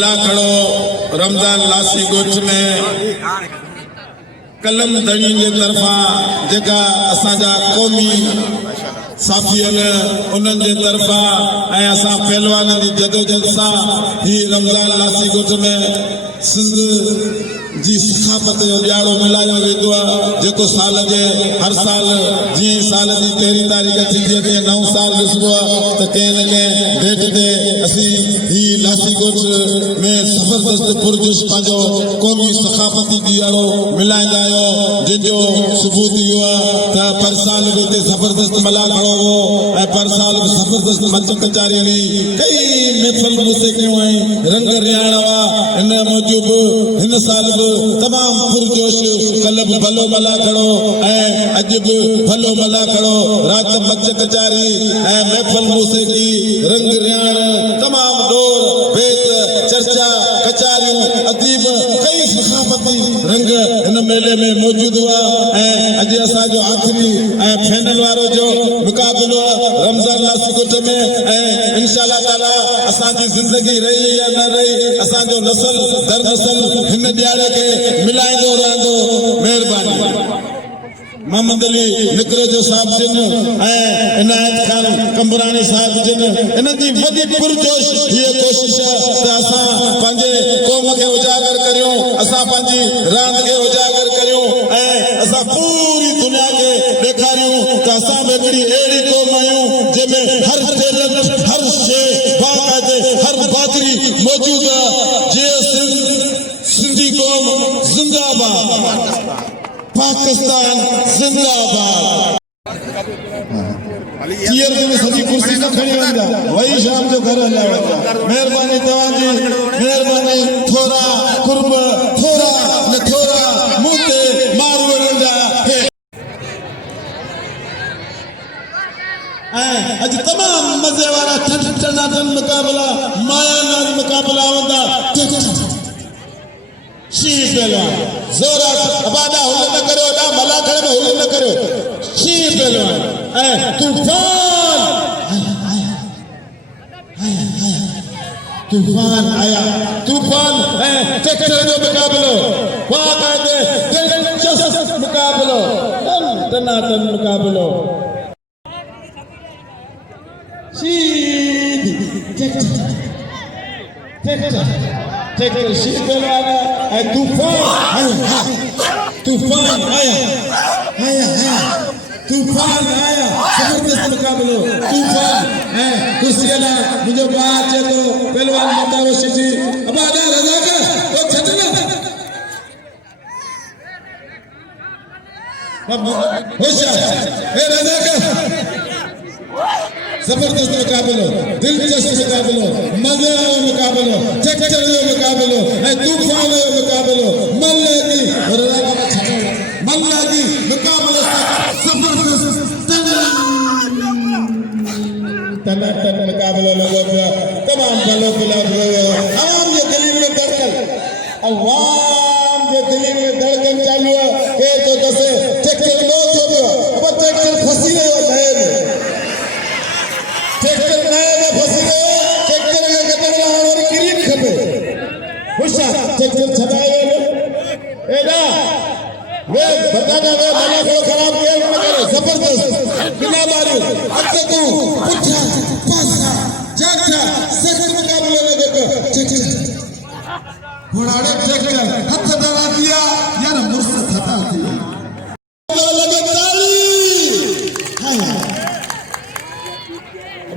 ला खड़ो रमजान लासी गोठ में कलम धनी के तरफा जेका असांजा क़ौमी साथी उन्हनि जे तरफा असां पहलवान जी जदोजहद सां ही रमजान लासी गोठ में सिंध जी सखाफत जो ॾियारो मिलायो वेंदो आहे जेको साल जे हर साल जीअं साल जी 13 तारीख़ थींदी आहे तीअं नओं साल ॾिसबो आहे त कंहिं न कंहिं डेट ते असीं ही लासी गोठ में ज़बरदस्त पुरजोश पंहिंजो क़ौमी सखाफती ॾियारो मिलाईंदा आहियूं जंहिंजो सबूत इहो आहे त पर साल बि हिते ज़बरदस्त मला खड़ो हो ऐं पर साल बि ज़बरदस्त मंच कचारी हुई कई महफ़िल मूसीक़ियूं ऐं रंग रियाण हुआ हिन मूजिबि हिन साल बि तमाम पुरजोश कल भी भलो मला खड़ो अज भी भलो मला खड़ो रात मच कचारी महफल मूसीक़ी रंग रियाण तमाम डोर बेत चर्चा कचारियों अदीब कई सखाफती रंग इन मेले में मौजूद हुआ अज असांजो आखिरी फाइनल वारो जो मुकाबलो रमजान लासी गोठ में इंशाअल्लाह ताला असांजी जिंदगी रही या न रही असांजो नस्ल दर नस्ल हिन ॾियारे के मिलाइंदो रहंदो मेहरबानी मोहम्मद अली निकरे जो साहब जिन इनायत खान कंबरानी साहब जिन इन जी वॾी पुरजोश ये कोशिश त असां पंहिंजे क़ौम के उजागर करियूं असां पंहिंजी रांदि के उजागर करियूं असां पूरी दुनिया के ॾेखारियूं त असां बि हिकिड़ी अहिड़ी क़ौम आहियूं जंहिंमें हर टेलेंट हर शइ बाक़ाइदे हर बादरी मौजूद आहे जीअं सिंधी कौम जिंदाबाद पाकिस्तान जिंदाबाद चीयर में सभी कुर्सी न खड़ी वंदा वही शाम जो घर हला मेहरबानी तवाजी मेहरबानी थोड़ा कुर्ब थोड़ा न थोड़ा मुते मार वंदा आज तमाम मजे वाला ठंडा मुकाबला मायानार मुकाबला वंदा शी पहलवान जोरा अबादा हुल न करो ना मला खड़े में हुल न करो शी पहलवान तूफान तूफान आया तूफान ट्रैक्टर जो मुकाबलो बाकायदे दिलचस्प मुकाबलो टनाटन मुकाबलो शी ट्रैक्टर शी पहलवान तूफान आया तूफान आया जबरदस्त मुकाबलो तूफान कुर्सियाला मुझे बात चलो पहलवान बताओ शिजी अबादा रजा का वो छटना होशियार ए रजा का जबरदस्त मुकाबलो दिलचस्प मुकाबलो मजे वाला मुकाबलो चक्कर वाला मुकाबलो तूफान वाला मुकाबलो मल्लागी मल्लागी मुकाबलो जबरदस्त तन मुकाबलो लोगों का तमाम बलों आवाम के दिल में धड़कन आवाम के दिल में धड़कन चालू है तो दसे चक्कर लो तो अब चक्कर फंसी है ट्रैक्टर नए में फंसी गए ट्रैक्टर में कतरा और क्रीम खपे होशियार ट्रैक्टर छड़ाए एडा वे बताना वे मला को खराब किया न करे जबरदस्त बिना मारू अक्के को पुछा पासा जाटा सेकंड मुकाबले में देखो ट्रैक्टर घोड़ाड़े ट्रैक्टर हाथ दबा दिया यार मुर्सत हटा दिया लगे ताली हाय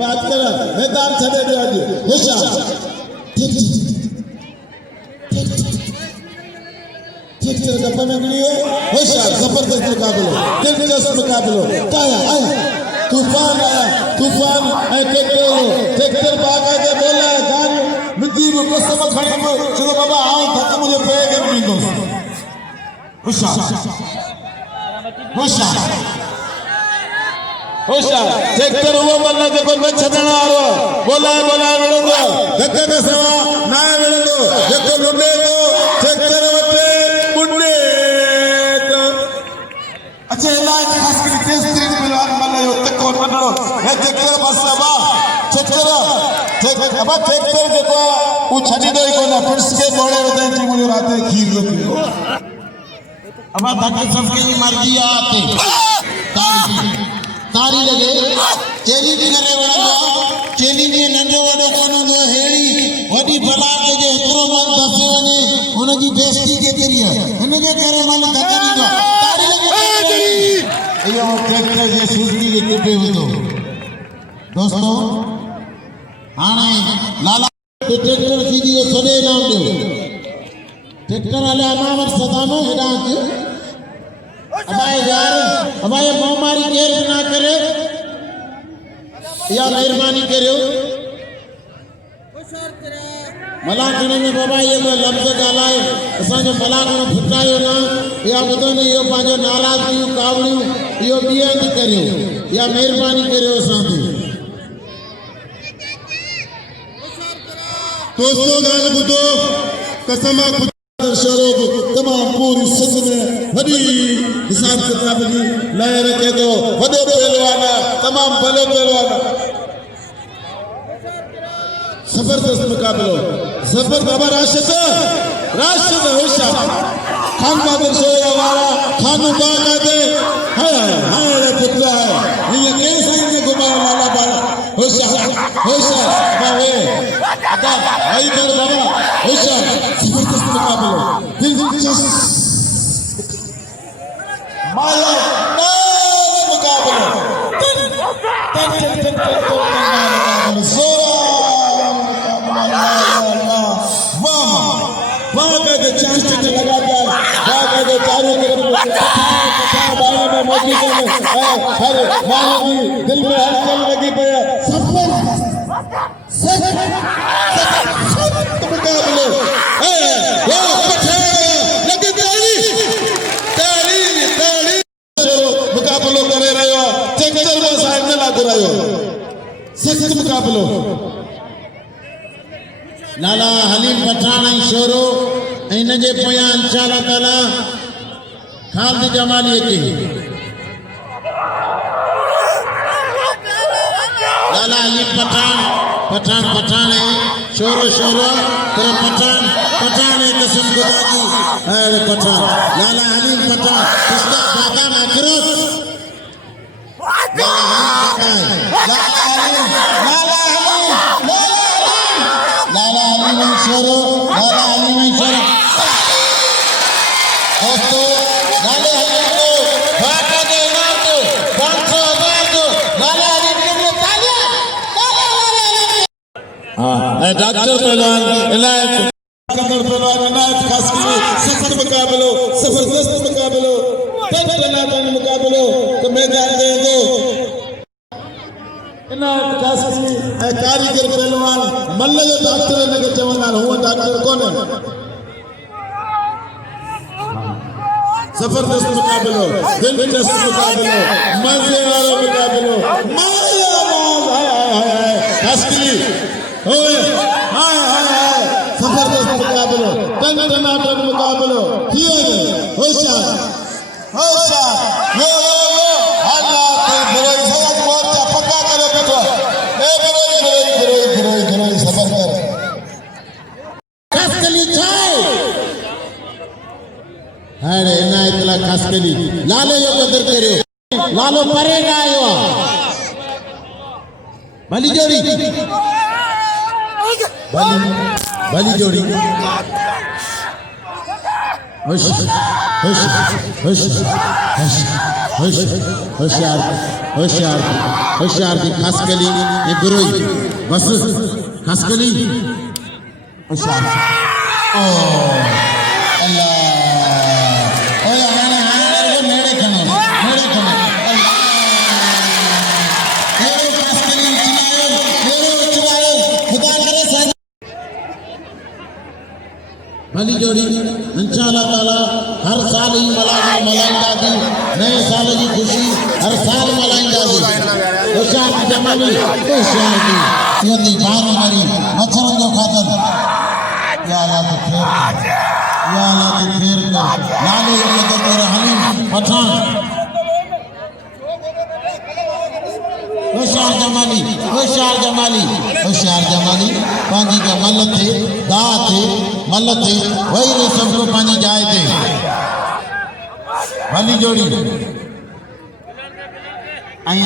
बात कर मैदान छड़े दे आज होशियार ट्रैक्टर डब्बा में मिली है होशियार जबरदस्त मुकाबला दिलचस्प मुकाबला काया आया तूफान ट्रैक्टर बाकायदे बोला गाड़ी मिट्टी में कसम खड़ी में चलो बाबा आओ धक्का मुझे पे के भी दो होशियार ट्रैक्टर वो मल्ला देखो मैं छदना आ रहा बोला मिलेंगे धक्के में सवा ना मिलेंगे देखो लुंडे तो ट्रैक्टर वटे मुंडे तो अच्छा इलाज खास कर तेज पहलवान मल्ला यो तक कौन बनो है ट्रैक्टर बस सवा ट्रैक्टर अब ट्रैक्टर जेको वो छडी दो को ना पुलिस के बोले होते जी मुझे रात खीर होती अब ताकि सबकी मर्जी आते तारी लगे चेली भी करे वाला चेली ने नंढो वडो कोनो दो हेड़ी वडी भला के जे एतरो मन दसे वने उन जी बेइज्जती के करिए इन के करे मन धकनी दो तारी लगे यो ट्रैक्टर जे सुजनी के टिपे वदो दोस्तों आने लाला ट्रैक्टर सीधी सडे नाम दो ट्रैक्टर वाले अमावर सदानो हेडा के अबाय यार अबाय मोमारी केर ना करे या मेहरबानी करो मला कने में बाबा ये लफ्ज गालाए असा जो मला कने फुटायो ना या बतो ने यो पाजो नाराजगी कावणी यो बियंद करियो या मेहरबानी करियो साथी दोस्तों गाल बुतो कसमा शरोब तमाम पूरी सच में वडी हिसाब किताब जी लाए रखे तो वडो पहलवाना तमाम भलो पहलवाना जबरदस्त मुकाबलो जबर बाबा राशिद होशियार खान बहादुर सोया वाला खान बागा दे हाय हाय रे पुत्रा है ये कैसा इने गुमार लाला बाला होशियार बावे अदा भाई कर बाबा होशियार जबरदस्त मुकाबलो दिलचस्प माया मुकाबलो के चांस लगा दिया बागा के चारों तरफ बागा में मौजूद है हर मानो की दिल में हलचल लगी पे सफर मुकाबले वो लगी ताली मुकाबलो करे रहो ट्रैक्टर में साइड में लागू रहो सख्त मुकाबलो लाला हलीम पठान शोरो इन जे पोयां इंशाअल्लाह ताला खालिद जमाली के लाला हलीम पठान है शोरो तेरा पठान है कसम खुदा की अरे पठान लाला हलीम पठान इसका दादा मकरूस शोरो दोस्तों लाले हलीम को भागा दे मार दो 500 मार दो लाले हलीम के लिए तालियां हां डॉक्टर पहलवान इलाज पहलवान इलाज खास की सफर मुकाबलो जबरदस्त मुकाबलो तन मुकाबलो तो मैदान दे दो इलाज खास की कारीगर पहलवान मल्ल जो डॉक्टर ने के चवंदा हुआ डॉक्टर कौन है जबरदस्त मुकाबलो दिलचस्प मुकाबलो मजे वाला मुकाबलो हस्ती ओए हाय जबरदस्त मुकाबलो टनाटन मुकाबलो होशियार यो अल्लाह के बरोई सवाज मोर्चा पक्का करो बेटो ए बरोई सबर कर कसली छाए अरे ना इतला खास केली लालो यो कदर करियो लालो परेगा आयो भली जोड़ी होशियार की खास केली ये गुरोई बस खास केली होशियार ओ अल्लाह भली जोड़ी इंशाअल्लाह ताला हर साल ही मलाइंदा थी नए साल की खुशी हर साल मलाइंदा थी होशियार की जमानी होशियार की योदी बान मरी मच्छरों जो खातर या अल्लाह तो खैर कर लाले ये तो तेरा हलीम पठान होशियार जमाली पांजी का मल थे दा थे मल थे वही रे सबको पानी जाए थे भली जोड़ी आई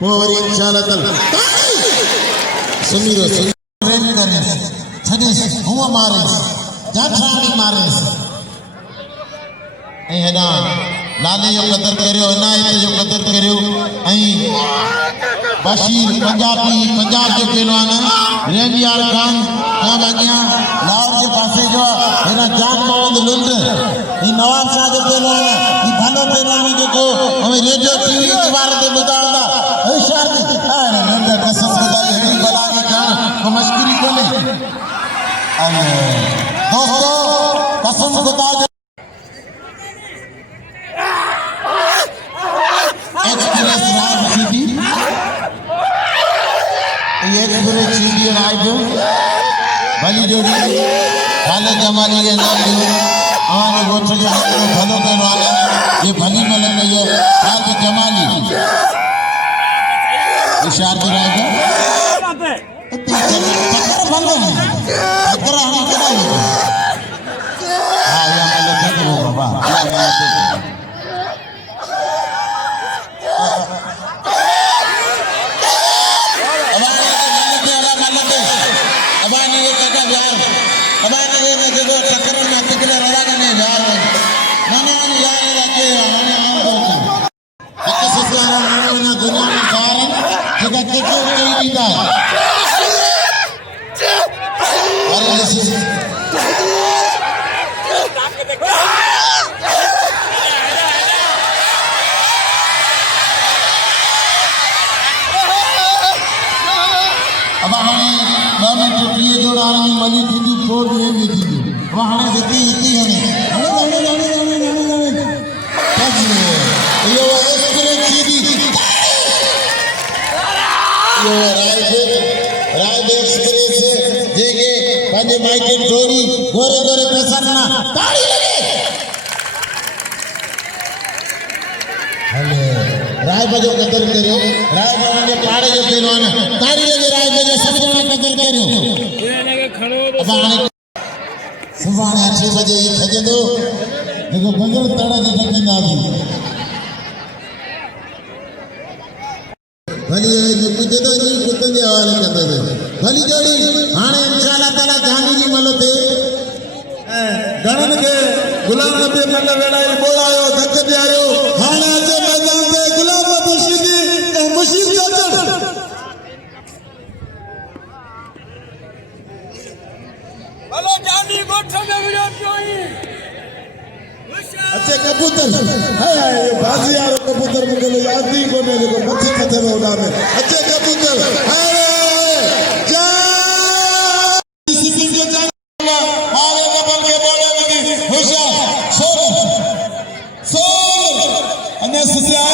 पोवरी इंशाल्लाह तल सुमीरो प्रेम करे छने हुआ मारे जाठानी मारे ऐ हेडा लाले जो कदर करियो इनायत जो कदर करियो ऐं बशीर पंजाब जो पहलवान रेंडियार खान बागिया लाहौर के पासे जो हेना जान मोहम्मद लुंड ई नवाब शाह जो पहलवान ई भलो पहलवान जो हमें रेडियो टीवी इतवार ते बुधांदा होशियार अरे नंदर कसम खुदा हेड़ी बला के कारण को मस्करी कोले अरे दोस्तों कसम खुदा एक्सप्रेस राइड सीधी ये एक्सप्रेस सीधी राइड भली जोड़ी खाले जमाली के नाम दियो हमारे गोठ के भलो पहलवान ये भली मले में ये खाले जमाली इशार की राइड पत्थर भलो है पत्थर हम करा है हां ये मले देखो बाबा अब हमें गवर्नमेंट प्रिय जोड़ाने मली दीदी फोड़ दे भी दीदी वहां से दी हमें यो एक्सप्रेस सीधी यो राइड एक्सप्रेस जेके पंजे माइके जोड़ी गोरे गोरे प्रसन्ना ताड़ी लगे हेलो राय बजो कदर करो राय बने पाड़े जो पहलवान ताड़ी लगे राय बजो सब जने कदर करो अब आने सुबह 6 बजे ये खजे दो देखो बंगल ताड़ा के कंदा दी भली जो कुछ तो नहीं कुत्ते के हवाले करता थे भली जोड़ी हाने इंशाल्लाह ताला गांधी जी मलो थे गणन के गुलाम नबी मल्ल वेड़ाई बोलायो धक दियायो हाने अजे मैदान पे गुलाम नबी सीधी मुशीद चढ़ हेलो जानी गोठ में विरोध जोई अच्छे कबूतर हाय ये बाजी यार कबूतर मुझे याद नहीं कोने देखो मच्छी पत्थर होना में अच्छे कबूतर हाय जा सिपिंग के जा मारे डबल के बोले लगी होशियार सोल अन्य सत्या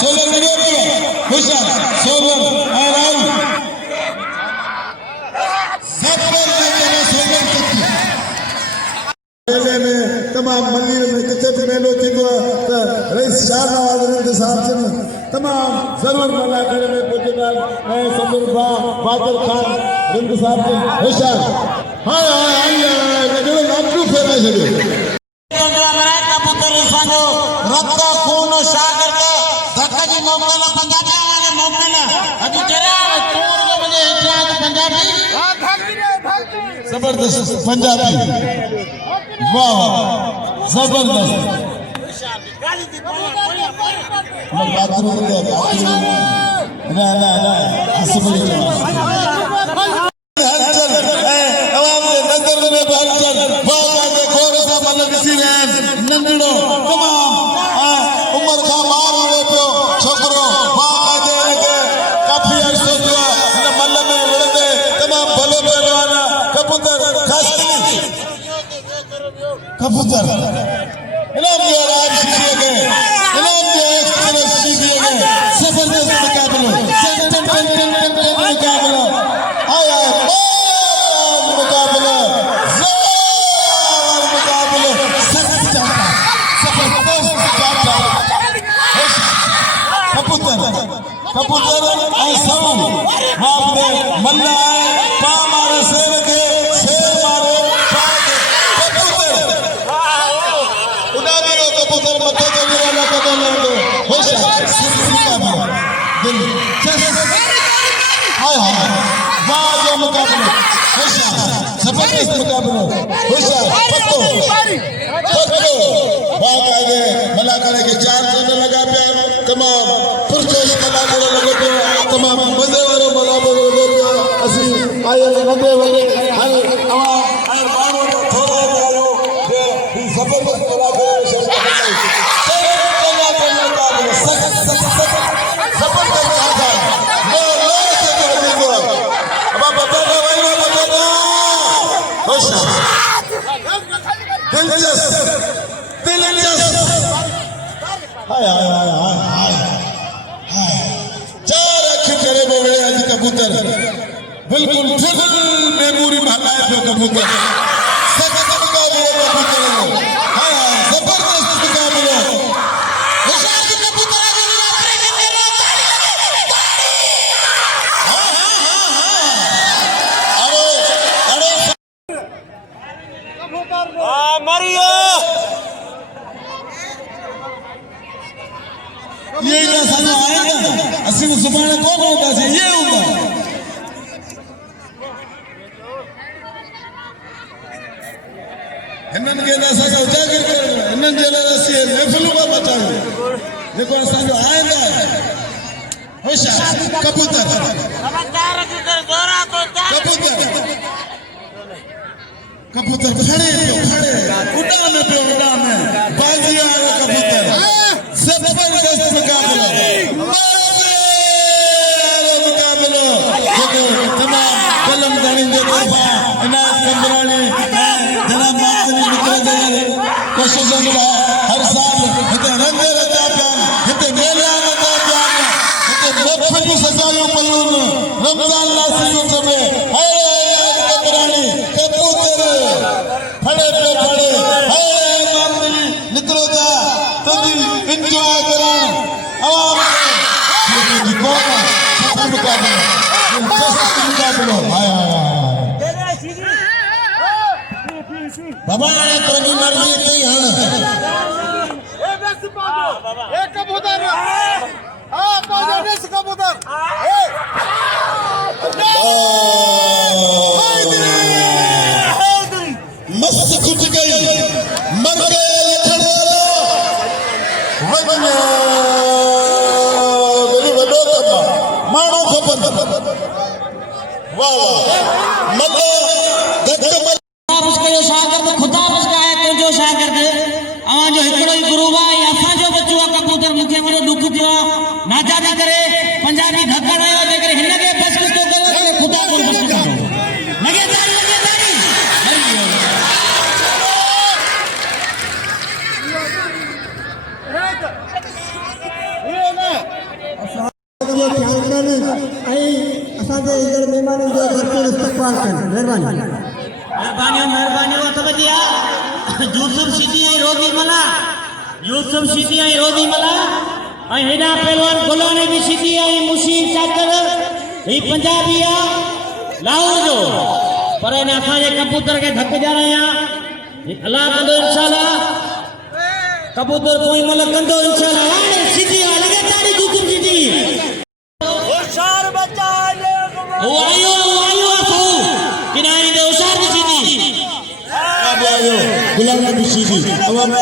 सोलर वीडियो किया होशियार सोलर और राहुल मेले में तमाम मंदिर में किथे भी मेलो थींदो त रईस शाहनवाज़ रिंद साहब जन तमाम जरूर मना करे में पुजंदा ऐं संदर बादल खान रिंद साहब जन होशियार हाय हाय हाय जो लाटू फेरा छड़े मराय कबूतर संगो रत्ता खून सागर के धक्का जी मोकला पंजाबी वाले मोकला अभी जरा तोड़ के मुझे इतिहास पंजाबी हां भागी जबरदस्त पंजाबी वाह जबरदस्त बाथरूम में ना हसबली हलचल आवाम ने नजर में हलचल बाबा के घोर सा मतलब किसी ने नंदड़ो तमाम उम्र का मार ले पियो छोकरो बाबा दे के काफी अरसो दिया इन मल्ल में विड़दे तमाम भले पहलवान कबूतर खास कबूतर इनाम दिया राज सीधे गए इनाम दिया एक्सप्रेस सीधे गए जबरदस्त मुकाबला मुकाबला आया मुकाबला मुकाबला सख्त जाता जबरदस्त जाता कबूतर कबूतर ऐं सऊ बाप दे मल्ला पा मारे शेर के शेर मारे पा के कबूतर उड़ा दियो कबूतर मथे ते गिरा ना कदम ले होशियार सिक्का में दिल चस हाय हाय वाह जो मुकाबला होशियार जबरदस्त मुकाबला होशियार पक्को बात आगे भला करे के चार चंद लगा पे तमाम पुरजोश भला करे लगे पे तमाम मजे वाले भला लगे पे असि आए नंदे वाले हर अवा हर बाणो थोड़ा डालो के जबरदस्त भला करे जबरदस्त आजा लो लो से कर अब बता दो भाई बता दो होशियार दिलचस्प हाय हाय हाय हाय हाय चार अखि करे बोले आज कबूतर बिल्कुल फुल मेमोरी भलाए पे कबूतर सख्त मुकाबले कबूतर हाय हाय जबरदस्त मुकाबले होशियार के कबूतर आगे मारेंगे मेरा हां हां हां अरे मरियो ये जैसा जो आएगा असली सुबह कौन होता है ये होगा हिनन के जैसा जो उजागर कर हिनन जे रसी महफिलों का बचाओ देखो ऐसा जो आएगा होशियार कबूतर कबूतर खड़े उड़ा में बाजी आया कबूतर जबरदस्त मुकाबला मुकाबला देखो तमाम कलम दानी जो तरफा इनायत कंबरानी जनाब मादनी निकल कोशिश हर साल हिते रंग रचा पिया हिते मेला रचा पिया हिते महफ़िलूं सजायूं पयूं रमज़ान लासी में इनायत कंबरानी कबूतर फड़े पे फड़े मादनी निकलो था तभी एंजॉय करा आवाम जी को मुकाबला दिलचस्प मुकाबला हाय हाय बाबा ने तोनी मर्जी थी हण ए बस पाओ ए कबूतर हां पाओ नस कबूतर ए मस्त खुद गई मर गए लखन वाला वरी वडो कम माणो खपन वाह वाह मल्ला घट उसको जो शागिर्द खुदा उसका है तो जो शागिर्द अवां जो हिकड़ो ही गुरु आहे असां जो बच्चो आहे कबूतर मुखे वडो दुख थियो नाजादी करे पंजाबी धक्कड़ आयो जे करे हिन के बस तो करो ते खुदा को बस करो लगे ताड़ी मेहरबानी यूसुफ सिद्दी ऐं रोदी मला ऐं हेॾा पहलवान गुलाने बि सिद्दी ऐं मुशीर चाकर ही पंजाबी आहे लाहौर जो पर हिन असांजे कबूतर खे धक ॼाणायां अलाह कंदो इंशाअल्लाह कबूतर कोई मल कंदो इंशाअल्लाह सिद्दी आहे लगे ताड़ी यूसुफ सिद्दी होशियार बच्चा ले वो आयो असो किनारे दे होशियार सिद्दी गुलाम बिशीदी अवाम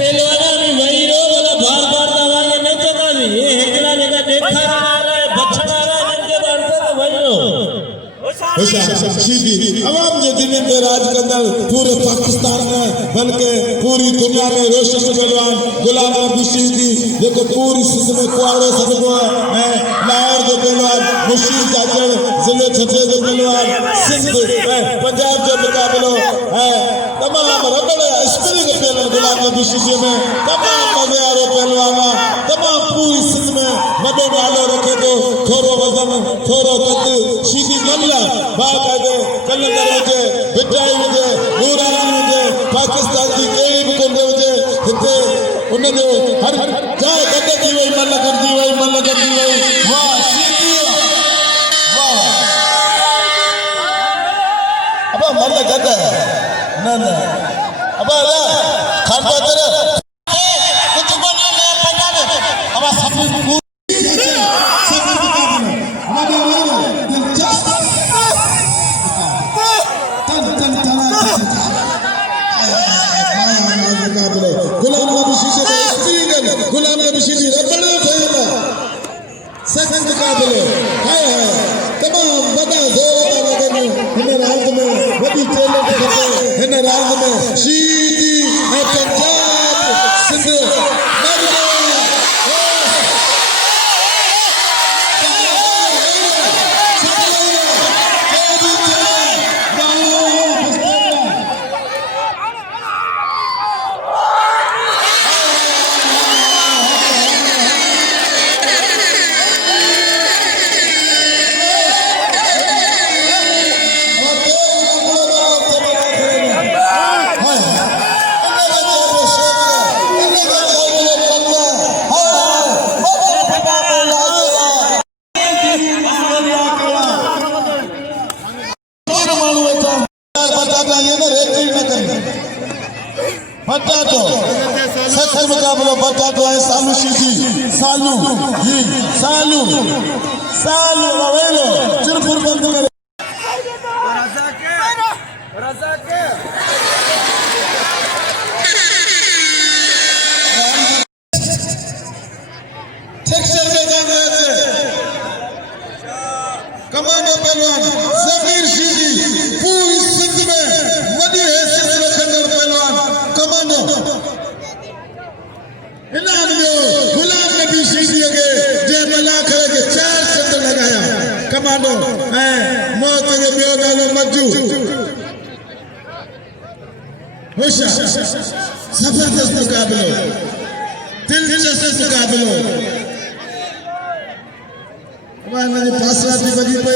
पहलवान ने वही रो वाला बार दवा ये नहीं चला ये हेकला जगह देखा रहा है बचना रहा नंगे बार से तो वही रो होशियार सीधी अवाम जो दिन में राज कंदड़ पूरे पाकिस्तान में बल्कि पूरी दुनिया में रोशन पहलवान गुलाम बिशीदी जेको पूरी सिंध में कुआड़ो सदको है लाहौर जो पहलवान मुशीर चाचड़ जिले छठे जो पहलवान सिंध पंजाब जो मुकाबलो है तमाम रबड़ स्प्रिंग पहलवान गुलाम बिशीदी में तमाम मजे वाले पहलवान तमाम पूरी सिंध में वडो नालो रखे तो थोरो वजन थोरो कद सीधी मल्ला बाकायदे कलंदर हुजे बिटाई हुजे नूरानी हुजे पाकिस्तान की कहिड़ी बि कुंड हुजे हिते उनजो हर जाइ गॾिजी वई मल गॾिजी वई मुकाबलो बटाटो है सालू शीशी सालू जी सालू सालू रवेलो चिरपुर बंद करे टेक्सचर में जाने से कमांडो पहलवान जमीर शीशी पूरी सिंध में वडी हैसियत रखंदड़ पहलवान कमांडो इनाम जो गुलाम नबी शीशी के जे मलाख के 4 चंद लगाया कमांडो ऐ मौत के बियो नालो मज्जू होशियार जबरदस्त मुकाबलो दिलचस्प मुकाबलो हमारे पास बजी पे